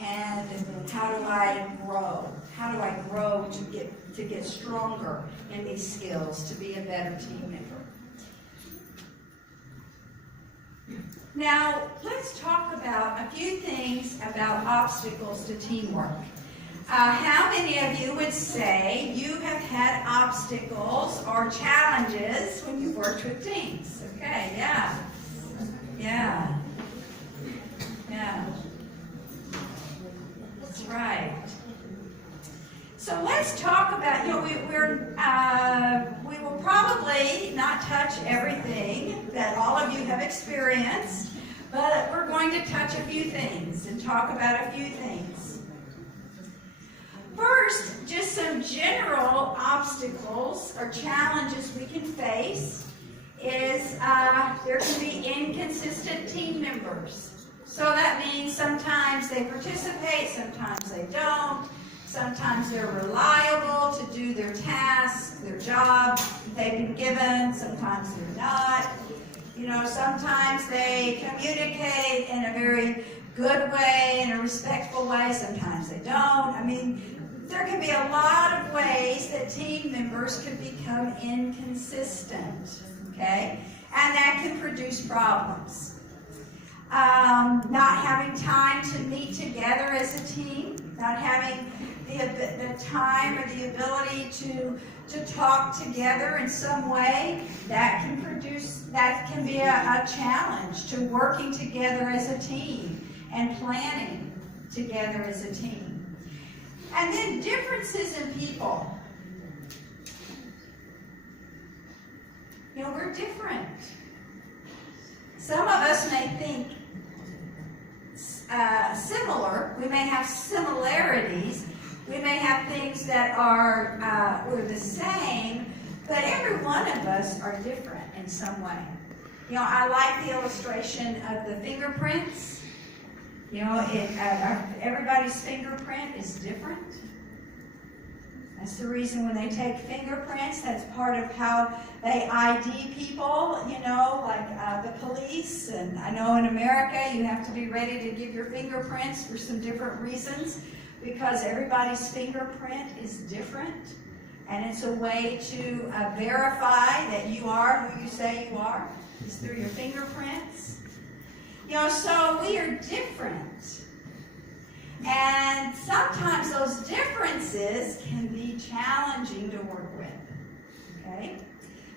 And how do I grow? How do I grow to get stronger in these skills, to be a better team member? Now, let's talk about a few things about obstacles to teamwork. How many of you would say you have had obstacles or challenges when you've worked with teams? Okay, yeah. Yeah. Yeah. That's right. So let's talk about, we will probably not touch everything that all of you have experienced, but we're going to touch a few things and talk about a few things. First, just some general obstacles or challenges we can face is there can be inconsistent team members. So that means sometimes they participate, sometimes they don't. Sometimes they're reliable to do their tasks, their job they've been given. Sometimes they're not. Sometimes they communicate in a very good way, in a respectful way. Sometimes they don't. There can be a lot of ways that team members can become inconsistent, okay? And that can produce problems. Not having time to meet together as a team, not having the time or the ability to talk together in some way, that can be a challenge to working together as a team and planning together as a team. And then differences in people. We're different. Some of us may think similar. We may have similarities. We may have things that we're the same, but every one of us are different in some way. I like the illustration of the fingerprints. Everybody's fingerprint is different. That's the reason when they take fingerprints, that's part of how they ID people, like the police. And I know in America you have to be ready to give your fingerprints for some different reasons because everybody's fingerprint is different. And it's a way to verify that you are who you say you are, is through your fingerprints. So we are different. And sometimes those differences can be challenging to work with, okay?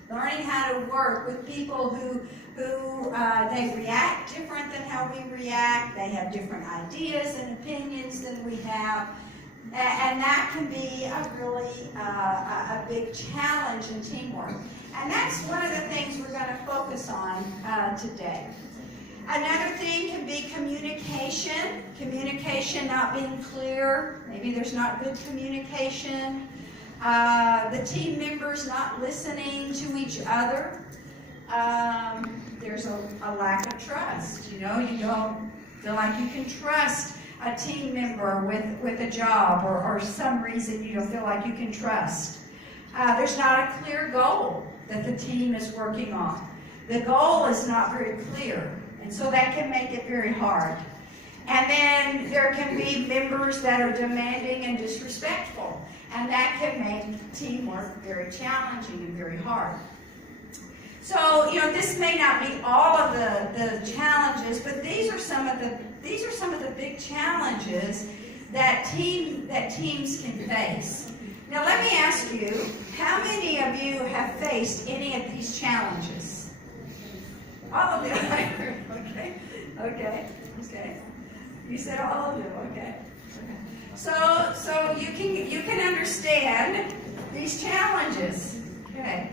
Learning how to work with people who they react different than how we react. They have different ideas and opinions than we have. And that can be a really a big challenge in teamwork. And that's one of the things we're going to focus on today. Another thing can be communication. Communication not being clear. Maybe there's not good communication. The team members not listening to each other. There's a lack of trust. You don't feel like you can trust a team member with a job or some reason you don't feel like you can trust. There's not a clear goal that the team is working on. The goal is not very clear. And so that can make it very hard. And then there can be members that are demanding and disrespectful. And that can make teamwork very challenging and very hard. So, this may not be all of the challenges, but these are some of the big challenges that teams can face. Now let me ask you, how many of you have faced any of these challenges? All of you. Okay. You said all of you. Okay. So you can understand these challenges. Okay.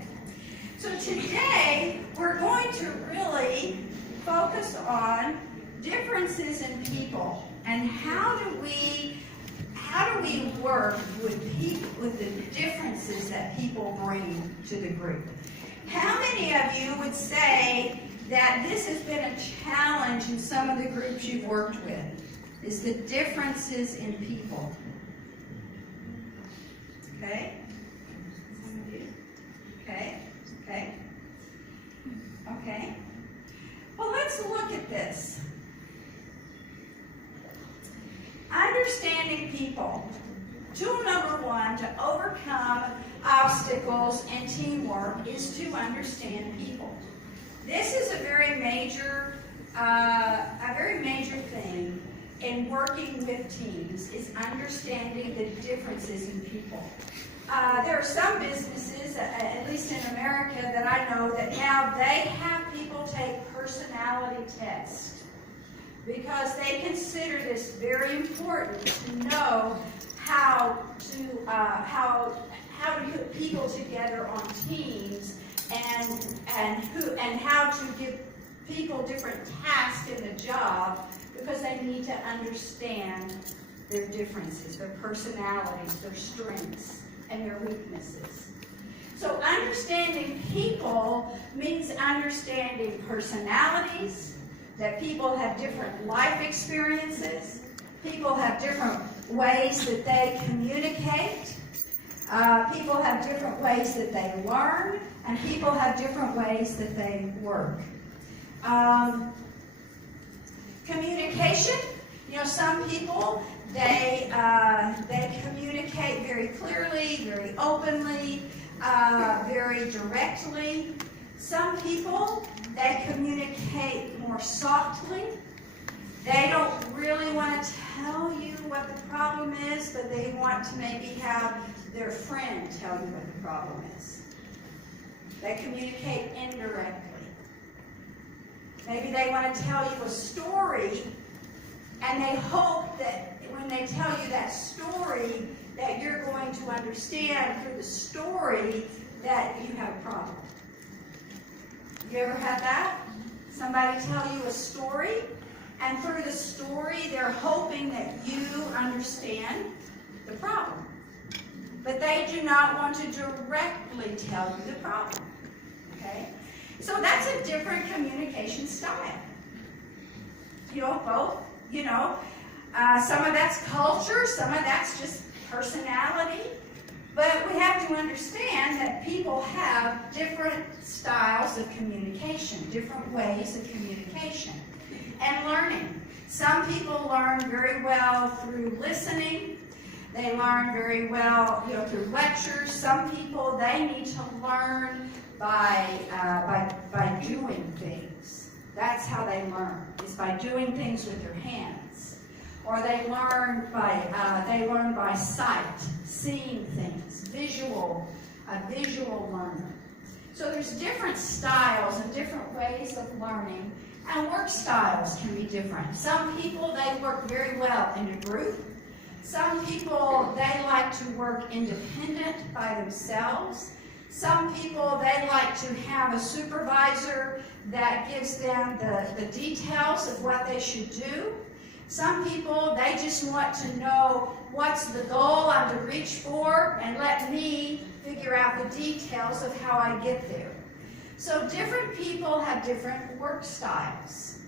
So today we're going to really focus on differences in people and how do we work with the differences that people bring to the group. How many of you would say that this has been a challenge in some of the groups you've worked with, is the differences in people? Okay? Okay. Well, let's look at this. understanding people. Tool number one to overcome obstacles and teamwork is to understand people. This is a very major thing in working with teams, is understanding the differences in people. There are some businesses, at least in America, that I know that now they have people take personality tests because they consider this very important to know how to put people together on teams and how to give people different tasks in the job, because they need to understand their differences, their personalities, their strengths, and their weaknesses. So understanding people means understanding personalities, that people have different life experiences, people have different ways that they communicate, people have different ways that they learn, and people have different ways that they work. Communication, some people, they communicate very clearly, very openly, very directly. Some people, they communicate more softly. They don't really want to tell you what the problem is, but they want to maybe have their friend tell you what the problem is. They communicate indirectly. Maybe they want to tell you a story, and they hope that when they tell you that story, that you're going to understand through the story that you have a problem. You ever had that? Somebody tell you a story, and through the story, they're hoping that you understand the problem. But they do not want to directly tell you the problem. Okay? So that's a different communication style. Both. Some of that's culture, some of that's just personality. But we have to understand that people have different styles of communication, different ways of communication. And learning. Some people learn very well through listening. They learn very well, through lectures. Some people, they need to learn by doing things. That's how they learn, is by doing things with their hands. Or they learn by sight, seeing things, a visual learner. So there's different styles and different ways of learning, and work styles can be different. Some people, they work very well in a group. Some people, they like to work independent by themselves. Some people, they like to have a supervisor that gives them the details of what they should do. Some people, they just want to know what's the goal I'm to reach for, and let me figure out the details of how I get there. So different people have different work styles.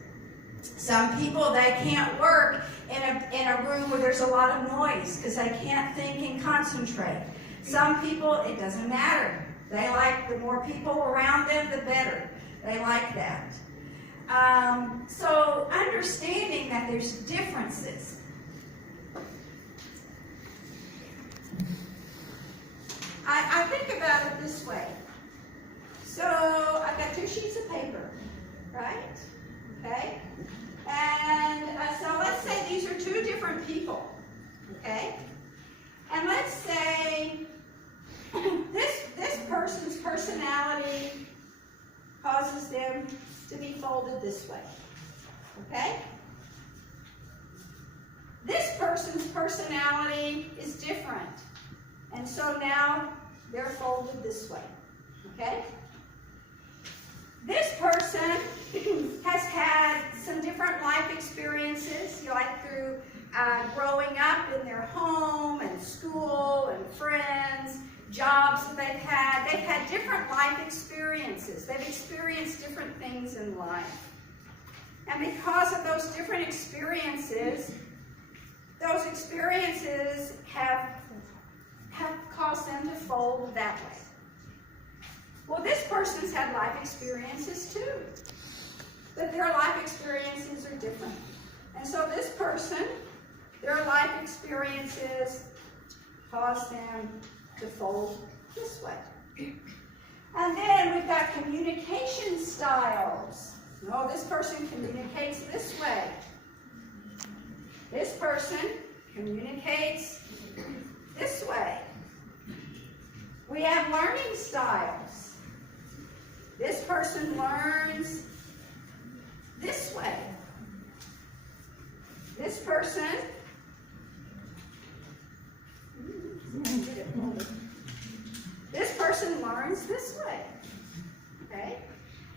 Some people, they can't work in a room where there's a lot of noise because they can't think and concentrate. Some people, it doesn't matter. They like the more people around them, the better. They like that. So understanding that there's differences. I think about it this way. So I've got 2 sheets of paper, right? Okay? And so let's say these are 2 different people, okay? And let's say this person's personality causes them to be folded this way, okay? This person's personality is different, and so now they're folded this way, okay? This person has had some different life experiences, like through growing up in their home and school and friends, jobs that they've had. They've had different life experiences. They've experienced different things in life. And because of those different experiences, have caused them to fold that way. Well, this person's had life experiences too, but their life experiences are different. And so this person, their life experiences cause them to fold this way. And then we've got communication styles. Oh, this person communicates this way. This person communicates this way. We have learning styles. This person learns this way. This person learns this way. Okay?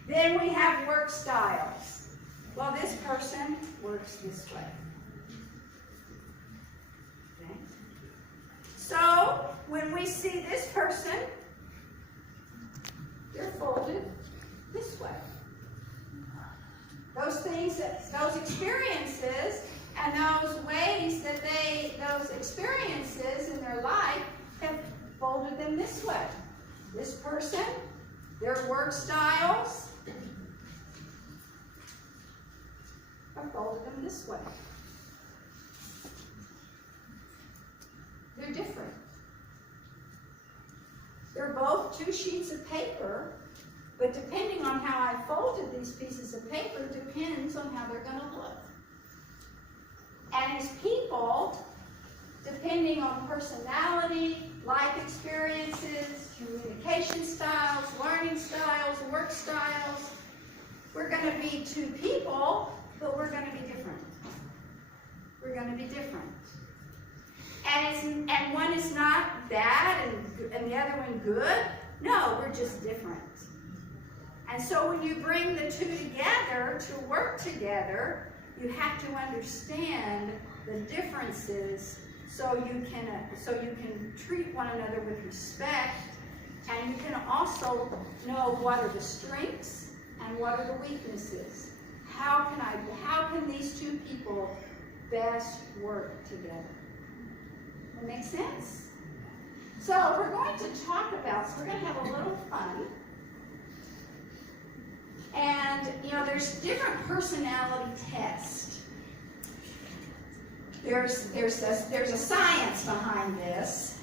Then we have work styles. Well, this person works this way. Okay? So, when we see this person, they're folded this way. Those things, those experiences, and those ways that those experiences in their life have folded them this way. This person, their work styles have folded them this way. They're different. They're both 2 sheets of paper, but depending on how I folded these pieces of paper depends on how they're going to look. And as people, depending on personality, life experiences, communication styles, learning styles, work styles, we're going to be 2 people, but we're going to be different. We're going to be different. And one is not bad and the other one good. No, we're just different. And so when you bring the 2 together to work together, you have to understand the differences so you can treat one another with respect, and you can also know what are the strengths and what are the weaknesses. How can these 2 people best work together? That makes sense? So we're going to talk about, we're going to have a little fun. And, there's different personality tests. There's a science behind this,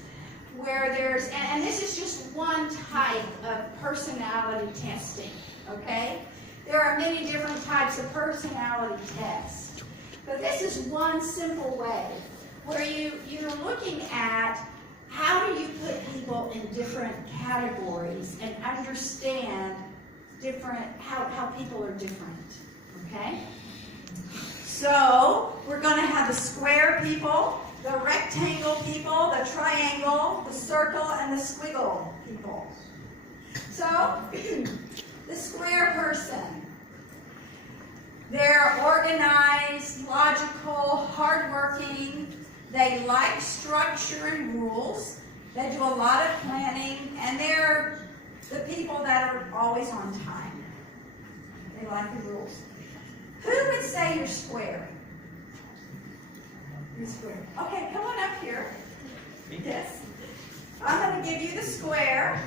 where and this is just one type of personality testing, okay? There are many different types of personality tests. But this is one simple way, where you're looking at how do you put people in different categories and understand how people are different, okay? So, we're going to have the square people, the rectangle people, the triangle, the circle, and the squiggle people. So, the square person. They're organized, logical, hardworking. They like structure and rules. They do a lot of planning, and they're the people that are always on time. They like the rules. Who would say you're square? You're square. Okay, come on up here. Yes. I'm going to give you the square.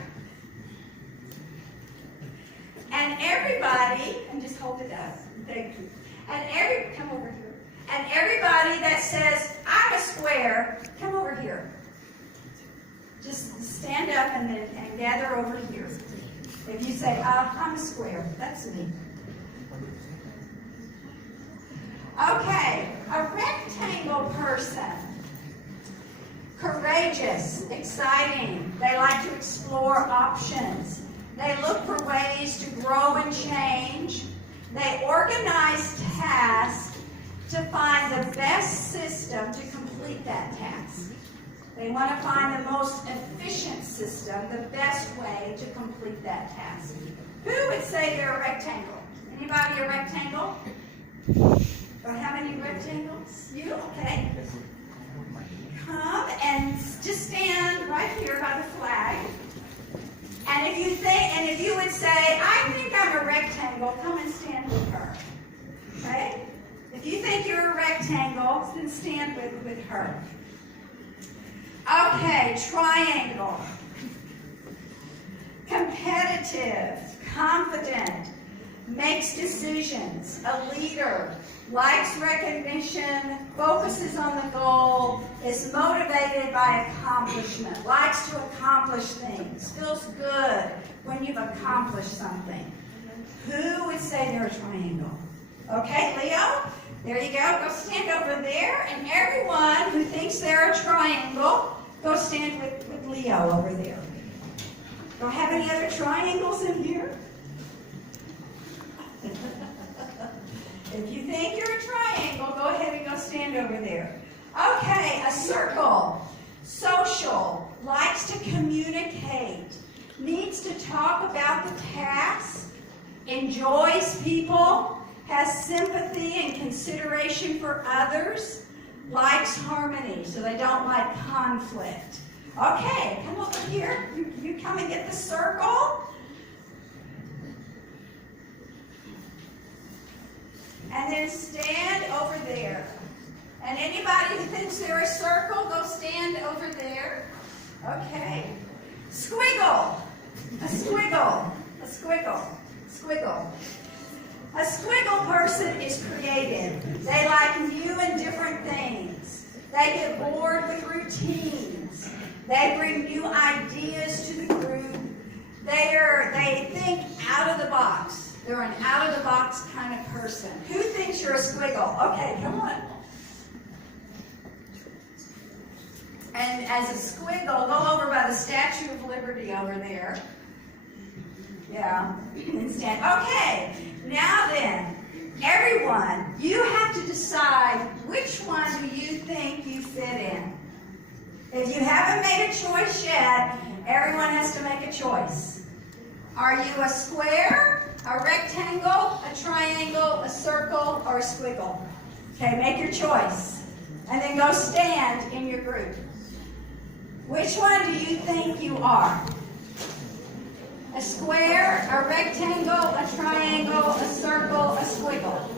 And everybody, and just hold it up. Thank you. And come over here. And everybody that says, I'm a square, come over here. Just stand up and gather over here. If you say, I'm a square, that's me. Okay, a rectangle person. Courageous, exciting. They like to explore options. They look for ways to grow and change. They organize tasks to find the best system to complete that task. They want to find the most efficient system, the best way to complete that task. Who would say they're a rectangle? Anybody a rectangle? Or how many rectangles? You? Okay. Come and just stand right here by the flag. And if you would say, I think I'm a rectangle, come and stand with her. Okay? If you think you're a rectangle, then stand with her. Okay, triangle. Competitive, confident, makes decisions, a leader, likes recognition, focuses on the goal, is motivated by accomplishment, likes to accomplish things, feels good when you've accomplished something. Who would say they're a triangle? Okay, Leo, there you go. Go stand over there. And everyone who thinks they're a triangle, go stand with Leo over there. Do I have any other triangles in here? If you think you're a triangle, go ahead and go stand over there. Okay, a circle. Social, likes to communicate, needs to talk about the task, enjoys people, has sympathy and consideration for others, likes harmony, so they don't like conflict. Okay, come over here. You come and get the circle. And then stand over there. And anybody who thinks they're a circle, go stand over there. Okay. Squiggle. A squiggle. A squiggle. Squiggle. A squiggle person is creative. They like new and different things. They get bored with routines. They bring new ideas to the group. They think out of the box. They're an out-of-the-box kind of person. Who thinks you're a squiggle? Okay, come on. And as a squiggle, go over by the Statue of Liberty over there. Yeah, and stand. Okay, now then, everyone, you have to decide which one do you think you fit in. If you haven't made a choice yet, everyone has to make a choice. Are you a square, a rectangle, a triangle, a circle, or a squiggle? Okay, make your choice. And then go stand in your group. Which one do you think you are? A square, a rectangle, a triangle, a circle, a squiggle?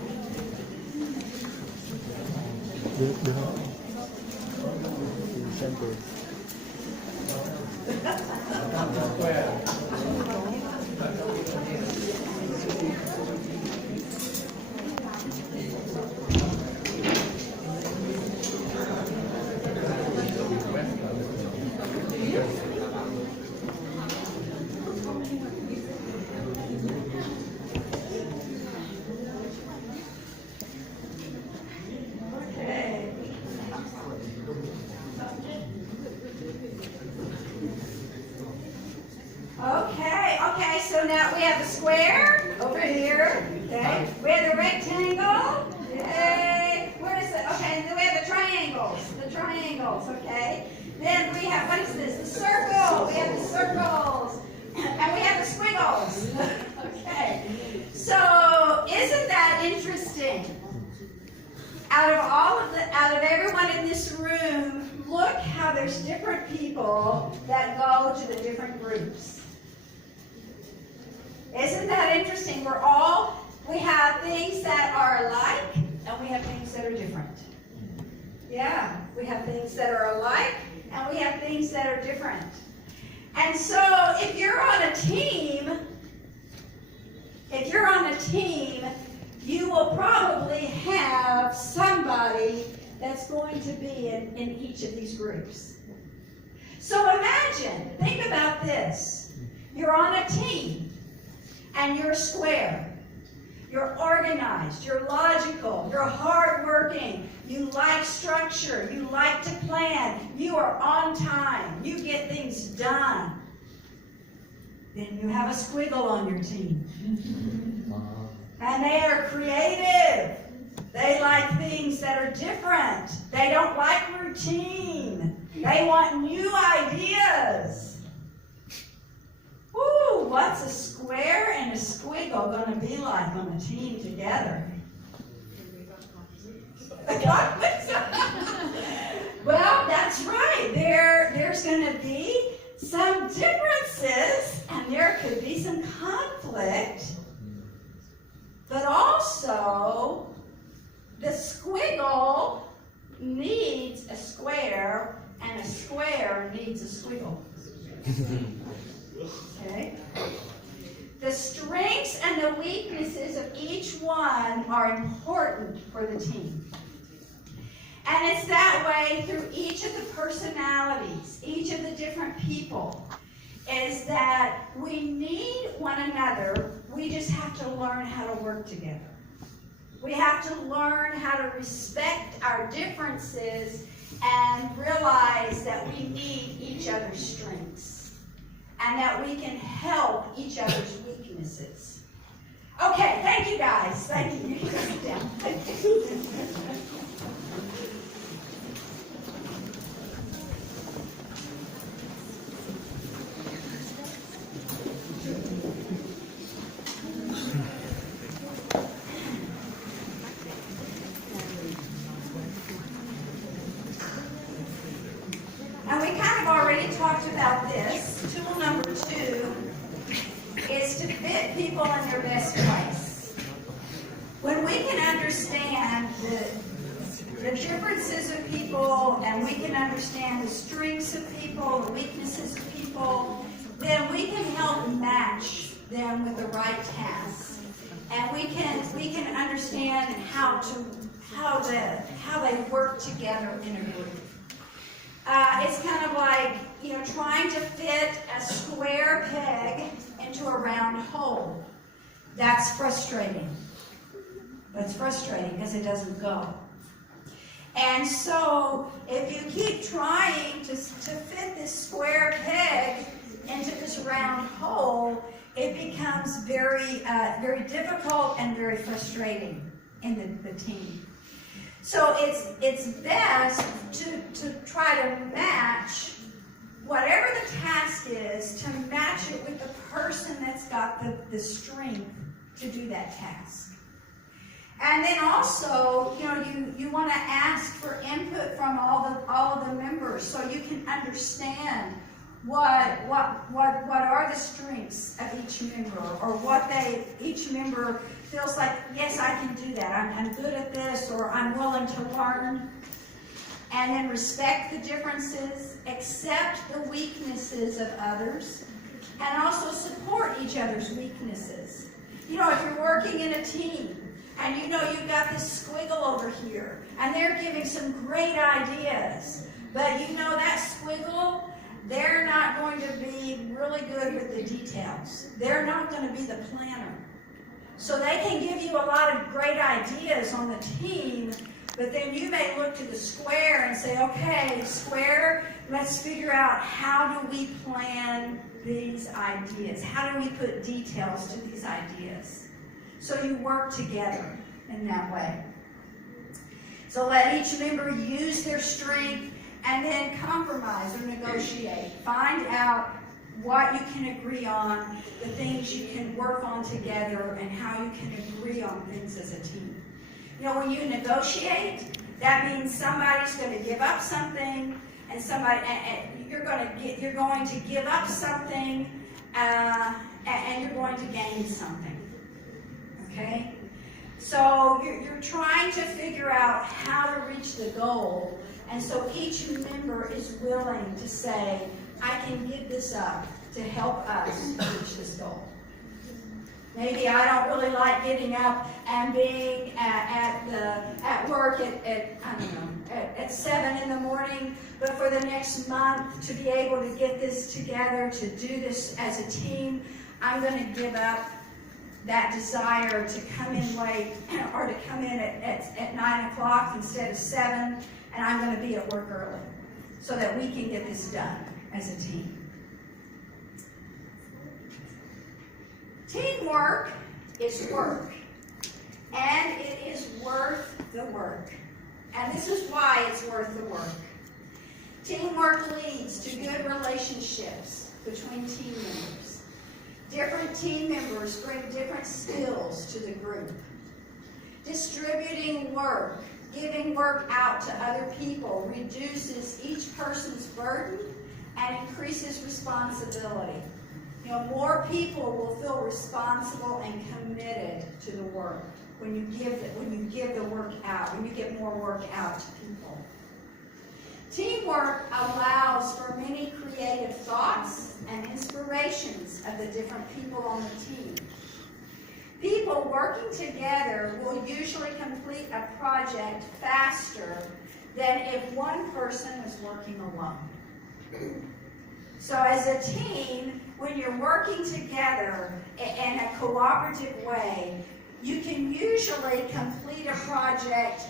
Okay, so now we have the square over here. Okay, we have the rectangle. Yay. Where is it? Okay, then we have the triangles, okay. Then we have, what is this? The circle. We have the circles. And we have the squiggles. Okay. So, isn't that interesting? Out of everyone in this room, look how there's different people that go to the different groups. Isn't that interesting? We have things that are alike, and we have things that are different. Yeah, we have things that are alike, and we have things that are different. And so, if you're on a team, you will probably have somebody that's going to be in each of these groups. So imagine, think about this. You're on a team. And you're square. You're organized. You're logical. You're hardworking. You like structure. You like to plan. You are on time. You get things done. Then you have a squiggle on your team. And they are creative. They like things that are different. They don't like routine. They want new ideas. Woo, what's a square and a squiggle going to be like on a team together? Well, that's right. There's going to be some differences, and there could be some conflict. But also, the squiggle needs a square, and a square needs a squiggle. Okay? The strengths and the weaknesses of each one are important for the team. And it's that way through each of the personalities, each of the different people, is that we need one another. We just have to learn how to work together. We have to learn how to respect our differences and realize that we need each other's strengths and that we can help each other's weaknesses. Okay, thank you guys. Thank you. You can sit down. Thank you. And we kind of already talked about this. Tool number 2 is to fit people in their best place. When we can understand the differences of people and we can understand the strengths of people, the weaknesses of people, then we can help match them with the right tasks. And we can understand how they work together in a group. It's kind of like, trying to fit a square peg into a round hole. That's frustrating. That's frustrating because it doesn't go. And so, if you keep trying to fit this square peg into this round hole, it becomes very difficult and very frustrating in the team. So it's best to try to match whatever the task is, to match it with the person that's got the strength to do that task. And then also, you want to ask for input from all of the members so you can understand what are the strengths of each member, or what each member feels like, yes, I can do that. I'm good at this, or I'm willing to learn. And then respect the differences, accept the weaknesses of others, and also support each other's weaknesses. If you're working in a team, and you've got this squiggle over here, and they're giving some great ideas, but that squiggle, they're not going to be really good with the details. They're not going to be the planner. So they can give you a lot of great ideas on the team, but then you may look to the square and say, okay, square, let's figure out how do we plan these ideas? How do we put details to these ideas? So you work together in that way. So let each member use their strength and then compromise or negotiate. Find out what you can agree on, the things you can work on together, and how you can agree on things as a team. When you negotiate, that means somebody's going to give up something, and you're going to give up something, and you're going to gain something. Okay? So you're trying to figure out how to reach the goal, and so each member is willing to say, I can give this up to help us reach this goal. Maybe I don't really like getting up and being at work at 7 in the morning, but for the next month to be able to get this together, to do this as a team, I'm going to give up that desire to come in late or to come in at 9 o'clock instead of 7, and I'm going to be at work early so that we can get this done as a team. Teamwork is work, and it is worth the work. And this is why it's worth the work. Teamwork leads to good relationships between team members. Different team members bring different skills to the group. Distributing work, giving work out to other people reduces each person's burden and increases responsibility. More people will feel responsible and committed to the work when you give the work out, when you get more work out to people. Teamwork allows for many creative thoughts and inspiration aspirations of the different people on the team. People working together will usually complete a project faster than if one person is working alone. So as a team, when you're working together in a cooperative way, you can usually complete a project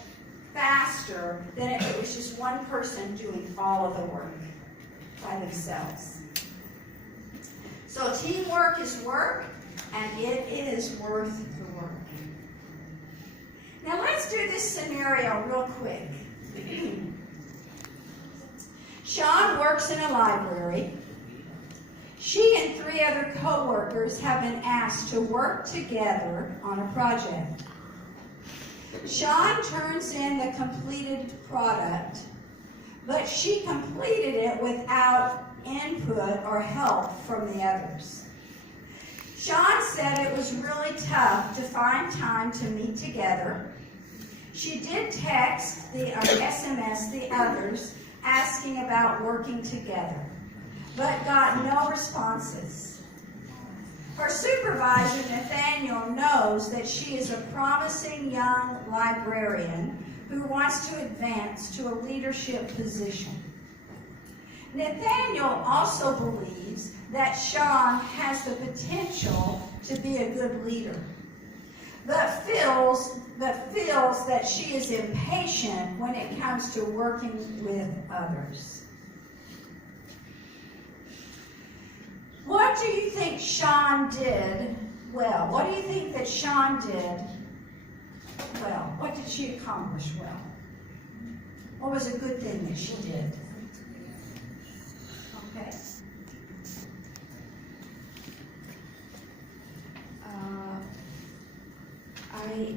faster than if it was just one person doing all of the work by themselves. So teamwork is work, and it is worth the work. Now let's do this scenario real quick. Sean works in a library. She and 3 other co-workers have been asked to work together on a project. Sean turns in the completed product, but she completed it without input or help from the others. Sean said it was really tough to find time to meet together. She did text or SMS the others asking about working together, but got no responses. Her supervisor, Nathaniel, knows that she is a promising young librarian who wants to advance to a leadership position. Nathaniel also believes that Sean has the potential to be a good leader, but feels that she is impatient when it comes to working with others. What do you think Sean did well? What do you think that Sean did well? What did she accomplish well? What was a good thing that she did? Okay.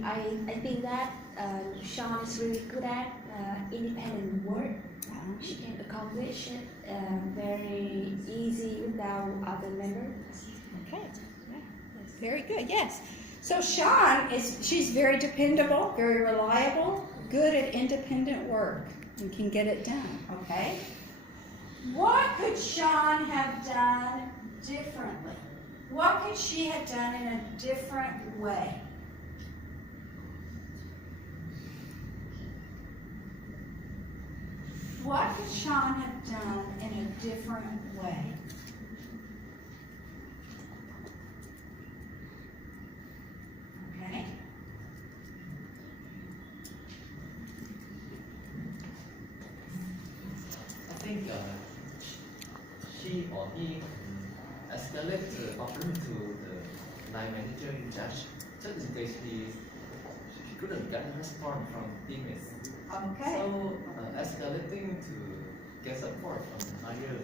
I think that Sean is really good at independent work. She can accomplish it very easy without other members. Okay. Yeah. Very good. Yes. So Sean she's very dependable, very reliable, good at independent work, and can get it done. Okay. What could Sean have done differently? What could she have done in a different way? What could Sean have done in a different way? Okay. I think she or he escalate the problem to the line manager in charge, just in case she couldn't get a response from teammates. Okay. So escalating to get support from higher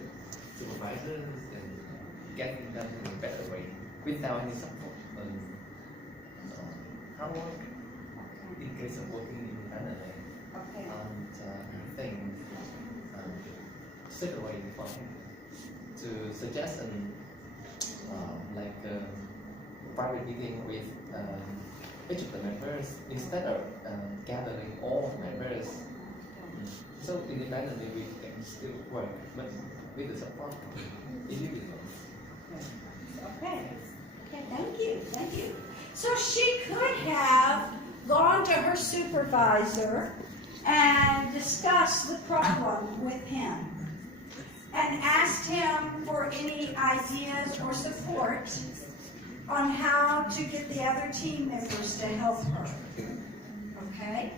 supervisors and getting them in a better way without any support on hard work in case of working independently. Okay. And I think straight away for him to suggest private meeting with each of the members instead of gathering all members. So independently we can still work, but with the support of individuals. Okay. Okay, thank you. So she could have gone to her supervisor and discussed the problem with him and asked him for any ideas or support on how to get the other team members to help her. Okay?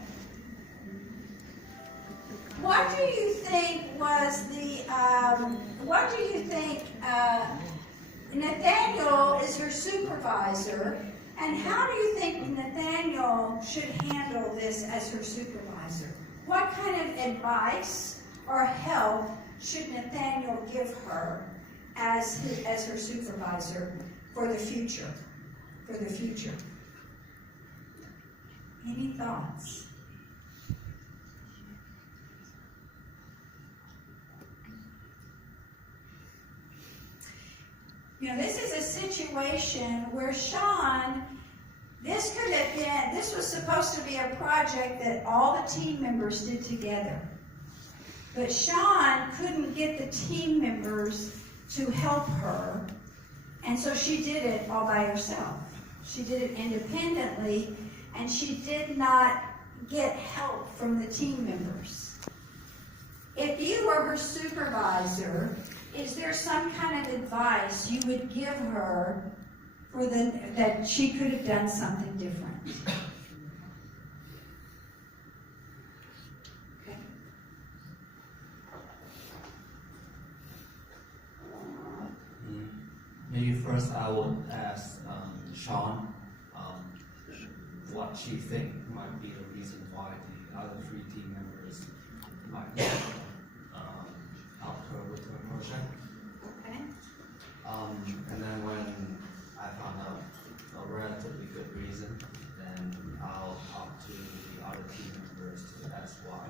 What do you think was Nathaniel is her supervisor, and how do you think Nathaniel should handle this as her supervisor? What kind of advice or help should Nathaniel give her as her supervisor for the future? Any thoughts? You know, this is a situation where Sean, this was supposed to be a project that all the team members did together. But Sean couldn't get the team members to help her And so she did it all by herself. She did it independently, and she did not get help from the team members. If you were her supervisor, is there some kind of advice you would give her for that she could have done something different? Okay. Maybe first I would ask Sean what she think might be the reason why the other 3 team members might not help her with her project. Okay. And then when I found out a relatively good reason, then I'll talk to the other team members to ask why.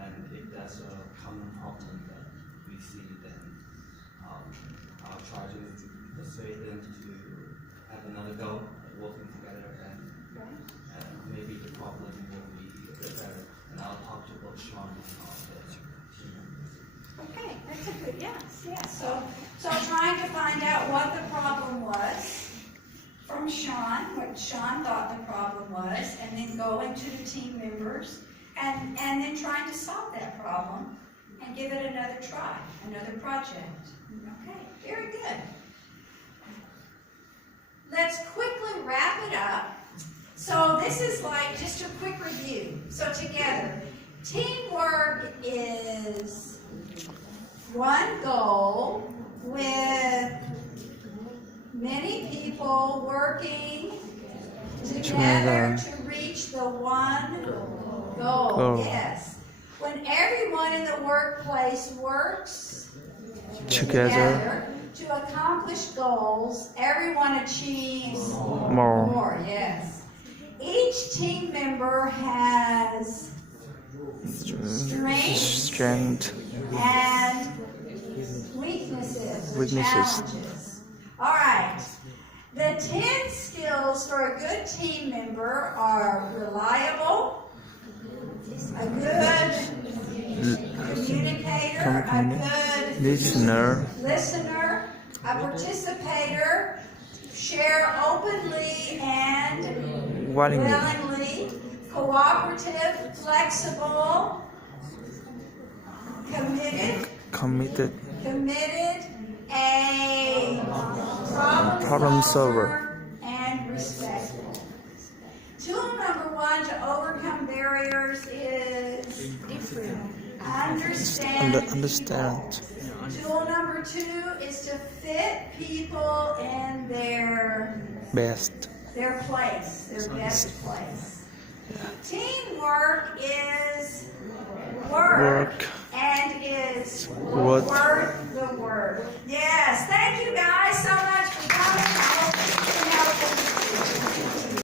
And if there's a common problem that we see, then I'll try to persuade them to have another go at working together, and maybe the problem will be a bit better. And I'll talk to both Sean and all the team members. Okay, that's a good, yes. So trying to find out what the problem was from Sean, what Sean thought the problem was, and then going to the team members, and then trying to solve that problem and give it another try, another project. Okay, very good. Let's quickly wrap it up. So this is like just a quick review. So together, teamwork is one goal with many people working together to reach the one goal. Yes. When everyone in the workplace works together to accomplish goals, everyone achieves more. Yes. Each team member has strengths and weaknesses. Challenges. All right. The 10 skills for a good team member are reliable, a good communicator, a good listener, a participator, share openly and willingly, cooperative, flexible, committed, a problem solver, and respectful. Tool number 1 to overcome barriers is understand. Tool number 2 is to fit people in their place, their best place. Teamwork is work and is worth the work. Yeah.